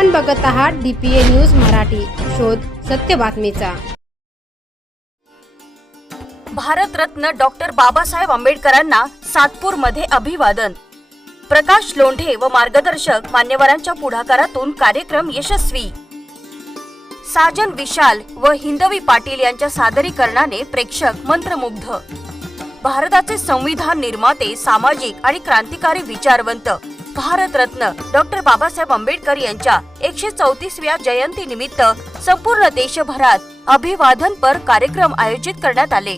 आपण बघत आहात डीपीए न्यूज मराठी. शोध सत्य बातमीचा. भारतरत्न डॉक्टर बाबासाहेब आंबेडकरांना सातपूरमध्ये अभिवादन. प्रकाश लोंढे व मार्गदर्शक मान्यवरांच्या पुढाकारातून कार्यक्रम यशस्वी. साजन विशाल व हिंदवी पाटील यांच्या सादरीकरणाने प्रेक्षक मंत्रमुग्ध. भारताचे संविधान निर्माते सामाजिक आणि क्रांतिकारी विचारवंत. भारतरत्न डॉक्टर बाबासाहेब आंबेडकर यांच्या एकशे चौतीसव्या जयंती निमित्त संपूर्ण देशभरात अभिवादनपर कार्यक्रम आयोजित करण्यात आले.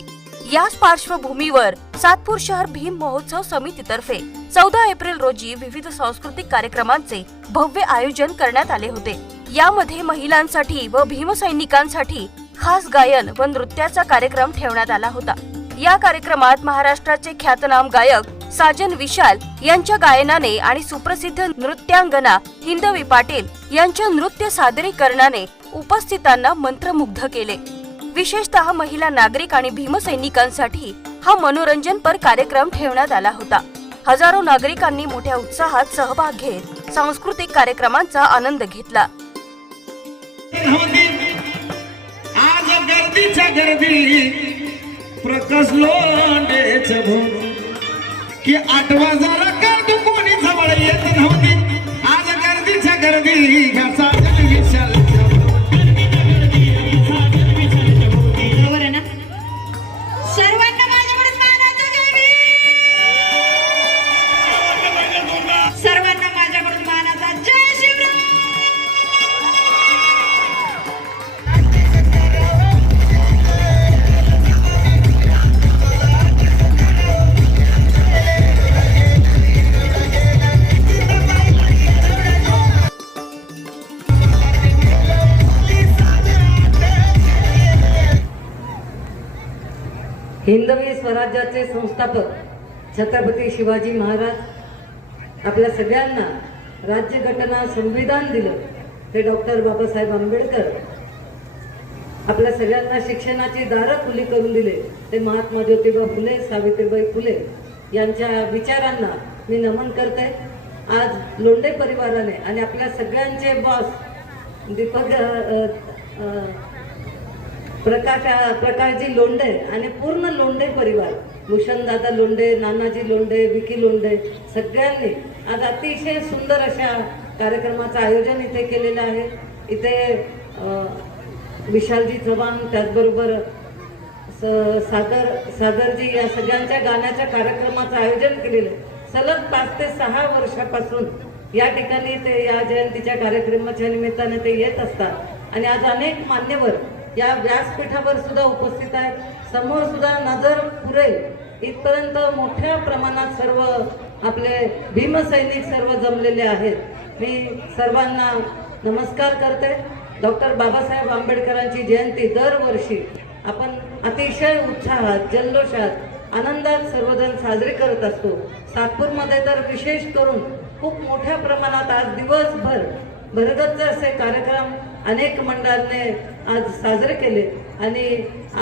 याच पार्श्वभूमीवर सातपूर शहर भीम महोत्सव समितीतर्फे चौदा एप्रिल रोजी विविध सांस्कृतिक कार्यक्रमांचे भव्य आयोजन करण्यात आले होते. यामध्ये महिलांसाठी व भीमसैनिकांसाठी खास गायन व नृत्याचा कार्यक्रम ठेवण्यात आला होता. या कार्यक्रमात महाराष्ट्राचे ख्यातनाम गायक साजन विशाल यांच्या गायनाने आणि सुप्रसिद्ध नृत्यांगना हिंदवी पाटील यांच्या नृत्य सादरीकरणाने उपस्थितांना मंत्रमुग्ध केले. विशेषतः महिला नागरिक आणि भीमसैनिकांसाठी हा मनोरंजनपर कार्यक्रम ठेवण्यात आला होता. हजारो नागरिकांनी मोठ्या उत्साहात सहभाग घेत सांस्कृतिक कार्यक्रमांचा आनंद घेतला. आज गर्दीच्या गर्दी प्रकाश लोंडेच भूमी. की आठवा जरा करतो कोणी जवळ येत नव्हती. आज गर्दीच्या गर्दी विशाल सर्वांना हिंदवी स्वराज्याचे संस्थापक छत्रपती शिवाजी महाराज आपल्या सगळ्यांना राज्यघटना संविधान दिलं. ते डॉक्टर बाबासाहेब आंबेडकर आपल्या सगळ्यांना शिक्षणाची दारं खुली करून दिले. ते महात्मा ज्योतिबा फुले सावित्रीबाई फुले यांच्या विचारांना मी नमन करते. आज लोंढे परिवाराने आणि आपल्या सगळ्यांचे बॉस दीपक प्रकाश प्रकाशजी लोंढे आणि पूर्ण लोंढे परिवार. भूषणदादा लोंढे नानाजी लोंढे विकी लोंढे सगळ्यांनी आज अतिशय सुंदर अशा कार्यक्रमाचं आयोजन इथे केलेलं आहे. इथे विशालजी चव्हाण त्याचबरोबर स- सागर सागरजी या सगळ्यांच्या गाण्याच्या कार्यक्रमाचं आयोजन केलेलं आहे. सलग पाच ते सहा वर्षापासून या ठिकाणी ते या जयंतीच्या कार्यक्रमाच्या निमित्ताने ते येत असतात. आणि आज अनेक मान्यवर या व्यासपीठावर सुद्धा उपस्थित आहेत समोर सुद्धा नजर पुरेल इथपर्यंत मोठ्या प्रमाणात सर्व आपले भीमसैनिक सर्व जमलेले आहेत. मी सर्वांना नमस्कार करते. डॉक्टर बाबासाहेब आंबेडकरांची जयंती दरवर्षी आपण अतिशय उत्साहात जल्लोषात आनंदात सर्वजण साजरे करत असतो. सातपूरमध्ये तर विशेष करून खूप मोठ्या प्रमाणात आज दिवसभर भरगच्च असे कार्यक्रम अनेक मंडळांनी आज साजरे केले आणि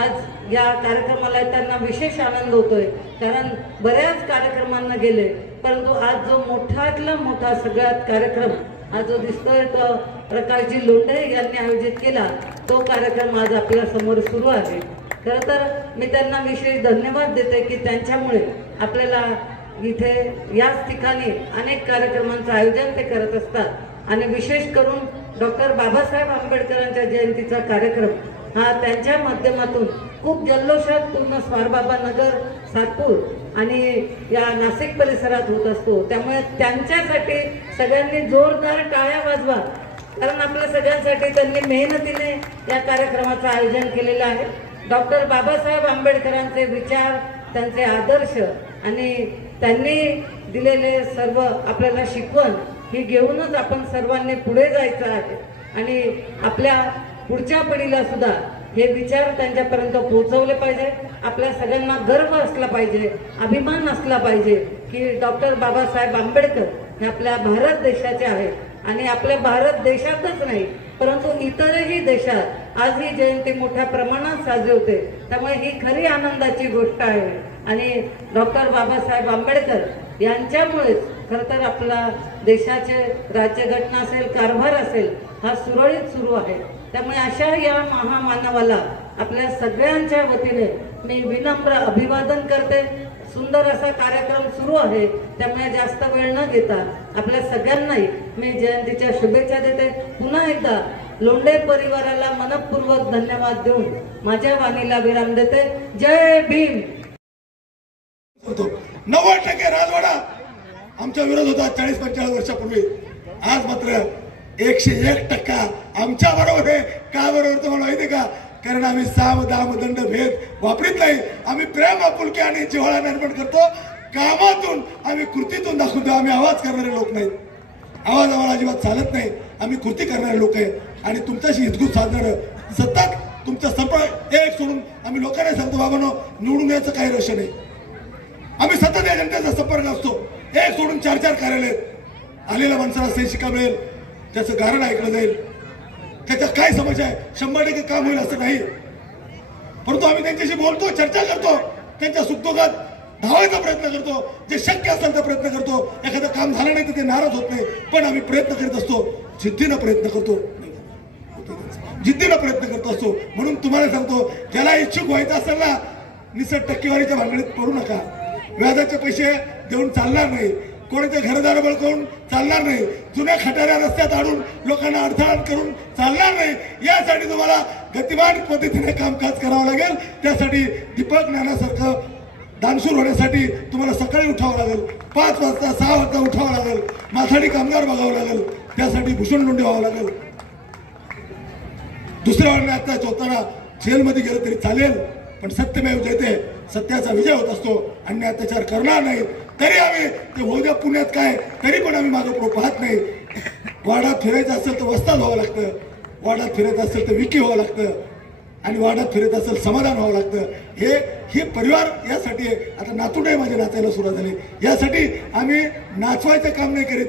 आज या कार्यक्रमाला त्यांना विशेष आनंद होतोय. कारण बऱ्याच कार्यक्रमांना गेले परंतु आज जो मोठातला मोठा सगळ्यात कार्यक्रम हा जो दिसतोय तो प्रकाशजी लोंढे यांनी आयोजित केला तो कार्यक्रम आज आपल्यासमोर सुरू आहे. खरं तर मी त्यांना विशेष धन्यवाद देते की त्यांच्यामुळे आपल्याला इथे याच ठिकाणी अनेक कार्यक्रमांचं आयोजन ते करत असतात. आणि विशेष करून डॉक्टर बाबासाहेब आंबेडकरांच्या जयंतीचा कार्यक्रम हा त्यांच्या माध्यमातून खूप जल्लोषात पूर्ण स्वारबाबा नगर सातपूर आणि या नाशिक परिसरात होत असतो. त्यामुळे त्यांच्यासाठी सगळ्यांनी जोरदार टाळ्या वाजवा. कारण आपल्या सगळ्यांसाठी त्यांनी मेहनतीने या कार्यक्रमाचं आयोजन केलेलं आहे. डॉक्टर बाबासाहेब आंबेडकरांचे विचार त्यांचे आदर्श आणि त्यांनी दिलेले सर्व आपल्याला शिकवण ही घेऊनच आपण सर्वांनी पुढे जायचं आहे. आणि आपल्या पुढच्या पिढीला सुद्धा हे विचार त्यांच्यापर्यंत पोहोचवले पाहिजे. आपल्या सगळ्यांना गर्व असला पाहिजे अभिमान असला पाहिजे की डॉक्टर बाबासाहेब आंबेडकर हे आपल्या भारत देशाचे आहेत. आणि आपल्या भारत देशातच नाही परंतु इतरही देशात आज ही जयंती मोठ्या प्रमाणात साजरी होते. त्यामुळे ही खरी आनंदाची गोष्ट आहे. आणि डॉक्टर बाबासाहेब आंबेडकर यांच्यामुळेच खरं तर आपला देशाचे राज्यघटना असेल कारभार असेल हा सुरळीत सुरू आहे. त्यामुळे अशा या महामानवाला आपल्या सगळ्यांच्या वतीने मी विनम्र अभिवादन करते. सुंदर असा कार्यक्रम सुरू आहे. त्यामुळे जास्त वेळ न घेता आपल्या सगळ्यांनाही मी जयंतीच्या शुभेच्छा देते. पुन्हा एकदा लोंढे परिवाराला मनपूर्वक धन्यवाद देऊन माझ्या वाणीला विराम देते. जय भीम! नव्वद टक्के राजवाडा आमचा विरोध होता चाळीस पंचेचाळीस वर्षापूर्वी. आज मात्र एकशे एक टक्का आमच्या बरोबर आहे. का बरोबर तुम्हाला माहिती आहे का? कारण आम्ही साम दाम दंड भेद वापरीत नाही. आम्ही प्रेम आपुलकी आणि जिव्हाळा निर्माण करतो. कामातून आम्ही कृतीतून दाखवतो. आम्ही आवाज करणारे लोक नाही. आवाज आम्हाला अजिबात चालत नाही. आम्ही कृती करणारे लोक आहे. आणि तुमच्याशी हितगुज साधणारं सतत तुमचा संपर्क एक सोडून आम्ही लोकांना सांगतो बाबांनो निवडून यायचं काही रश नाही. आम्ही सतत या जनतेचा संपर्क असतो. एक सोडून चार चार कार्यालय आहेत. आलेल्या माणसाला सही शिका मिळेल. त्याचं गारण ऐकलं जाईल. त्याच्यात काय समस्या आहे? शंभर टक्के काम होईल असं नाही. परंतु आम्ही त्यांच्याशी बोलतो चर्चा करतो. त्यांच्या सुखदुःखात धावायचा प्रयत्न करतो. जे शक्य असेल ते प्रयत्न करतो. एखादं काम झालं नाही तर ते नाराज होत नाही. पण आम्ही प्रयत्न करीत असतो. जिद्दीनं प्रयत्न करतो. जिद्दीनं प्रयत्न करत असतो. म्हणून तुम्हाला सांगतो ज्याला इच्छुक व्हायचं असेल ना निसट टक्केवारीच्या भांगडीत पडू नका. व्याजाचे पैसे देऊन चालणार नाही. कोणाचे घरदार बळकवून चालणार नाही. जुन्या खटाऱ्या रस्त्यात आणून लोकांना अडथळा करून चालणार नाही. यासाठी तुम्हाला गतिमान पद्धतीने कामकाज करावं लागेल. त्यासाठी दीपक ज्ञानासारखं दानशूर होण्यासाठी तुम्हाला सकाळी उठावं लागेल. पाच वाजता सहा वाजता उठावं लागेल. माथाडी कामगार बघावं लागेल. त्यासाठी भूषण लोंढे व्हावं लागेल. दुसऱ्या वेळेला आता होताना जेलमध्ये गेलं तरी चालेल. पण सत्यमेव जयते सत्याचा विजय होत असतो अन्य अत्याचार करणार नाही तरी आम्ही ते होऊ द्या. पुण्यात काय? तरी पण आम्ही मागं पुढे पाहत नाही. वाडात फिरायचं असेल तर वस्ताद व्हावं लागतं. वाडात फिरायचं असेल तर विकी व्हावं लागतं. आणि वाडात फिरत असेल समाधान व्हावं लागतं. हे हे परिवार यासाठी आहे आता नातूंडे माझे नाचायला सुरुवात झाली. यासाठी आम्ही नाचवायचं काम नाही करीत.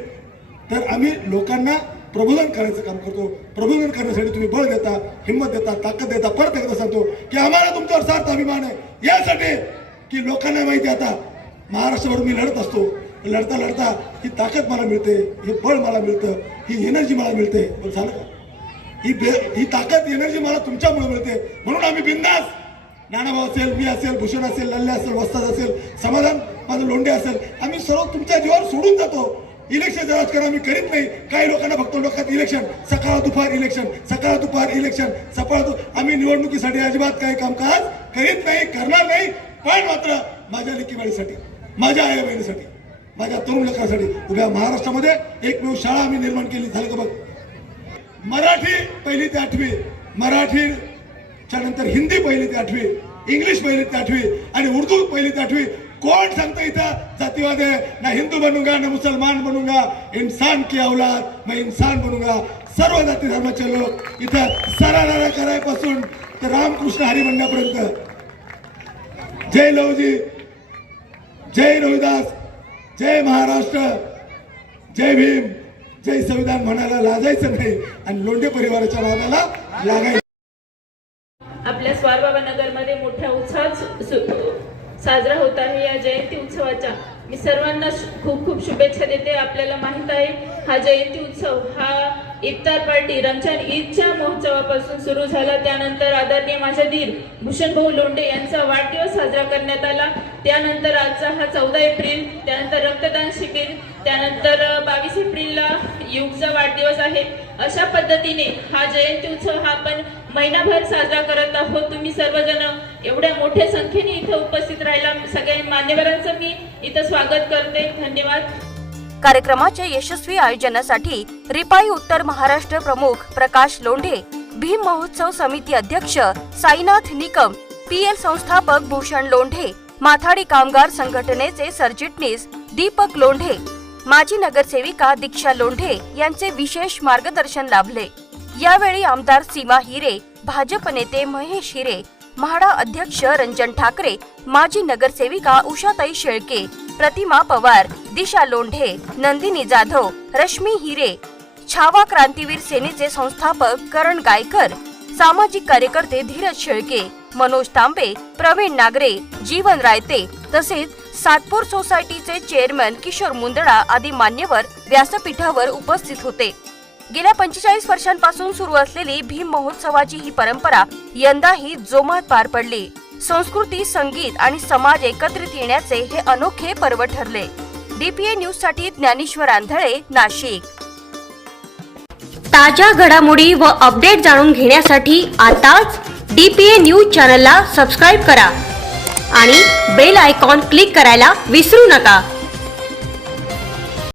तर आम्ही लोकांना प्रबोधन करायचं काम करतो. प्रबोधन करण्यासाठी तुम्ही बळ देता हिंमत देता ताकद देता परत एकदा सांगतो की आम्हाला तुमच्यावर सार्थ अभिमान आहे. यासाठी की लोकांना माहिती आता महाराष्ट्रावर मी लढत असतो. लढता लढता ही ताकद मला मिळते हे बळ मला मिळतं ही एनर्जी मला मिळते. पण झालं का? ही बे ही ताकद एनर्जी मला तुमच्यामुळे मिळते. म्हणून आम्ही बिंदास नानाभाऊ असेल मी असेल भूषण असेल लल्ले असेल वस्ताद असेल समाधान माझं लोंढे असेल आम्ही सर्व तुमच्या जीवावर सोडून जातो. इलेक्शन राजकारण आम्ही करीत नाही. काही लोकांना फक्त डोक्यात इलेक्शन सकाळ दुपार इलेक्शन सकाळ दुपार इलेक्शन सकाळ आम्ही निवडणुकीसाठी अजिबात काही कामकाज करीत नाही करणार नाही. पण मात्र माझ्या लेकीबाळीसाठी माझ्या आई बहिणीसाठी माझ्या तरुण लेकरासाठी उभ्या महाराष्ट्रामध्ये एकमेव शाळा आम्ही निर्माण केली. झालं का बघ? मराठी पहिली ते आठवी मराठीच्या नंतर हिंदी पहिली ते आठवी इंग्लिश पहिली ते आठवी आणि उर्दू पहिली ते आठवी कोण सांगतं इथं? जातीवाद आहे ना हिंदू बनूंगा ना मुसलमान बनूंगा इंसान की औलाद मैं इंसान बनूंगा. सर्व जाती धर्माचे लोक इथं सरारा करायपासून तर रामकृष्ण हरी म्हणण्यापर्यंत. जय लवजी जय रोहिदास जय महाराष्ट्र जय भीम जय संविधान म्हणायला लाजायचं नाही आणि लोंढे परिवाराच्या नादाला लागायचं. आपल्या स्वारबाबा नगरमध्ये मोठ्या उत्साहात साजरा होत आहे या जयंती उत्सवाच्या मी सर्वांना खूप खूप शुभेच्छा देते. आपल्याला माहीत आहे हा जयंती उत्सव हा इफ्तार पार्टी रमजान ईदच्या महोत्सवापासून सुरू झाला. त्यानंतर आदरणीय माझ्या धीर भूषण भाऊ लोंढे यांचा वाढदिवस साजरा करण्यात आला. त्यानंतर आजचा हा चौदा एप्रिल त्यानंतर रक्तदान शिबिर त्यानंतर बावीस एप्रिलला युगचा वाढदिवस आहे. अशा पद्धतीने हा जयंती उत्सव हा आपण महिनाभर साजरा करत आहोत तुम्ही सर्वजण. एवढ्या मोठ्या संख्येने इथं उपस्थित राहिला सगळ्या मान्यवरांचं मी इथं स्वागत करते. धन्यवाद. कार्यक्रमाच्या यशस्वी आयोजनासाठी रिपाई उत्तर महाराष्ट्र प्रमुख प्रकाश लोंढे भीम महोत्सव समिती अध्यक्ष साईनाथ निकम पीएल संस्थापक भूषण लोंढे माथाडी कामगार संघटनेचे सरचिटणीस दीपक लोंढे माजी नगरसेविका दीक्षा लोंढे यांचे विशेष मार्गदर्शन लाभले. यावेळी आमदार सीमा हिरे भाजप नेते महेश हिरे म्हाडा अध्यक्ष रंजन ठाकरे माजी नगरसेविका उषाताई शेळके प्रतिमा पवार दिशा लोंढे नंदिनी जाधव रश्मी हिरे छावा क्रांतीवीर सेनेचे संस्थापक करण गायकर सामाजिक कार्यकर्ते धीरज शेळके मनोज तांबे प्रवीण नागरे जीवन रायते तसेच सातपूर सोसायटीचे चेअरमन किशोर मुंदडा आदी मान्यवर व्यासपीठावर उपस्थित होते. गेल्या पंचेचाळीस वर्षांपासून सुरू असलेली भीम महोत्सवाची ही परंपरा यंदाही जोमात पार पडली. संस्कृती संगीत आणि समाज एकत्रित येण्याचे हे अनोखे पर्व ठरले. डीपीए न्यूजसाठी ज्ञानेश्वर आंधळे नाशिक. ताज्या घडामोडी व अपडेट जाणून घेण्यासाठी आताच डीपीए न्यूज चॅनलला सबस्क्राईब करा आणि बेल आयकॉन क्लिक करायला विसरू नका.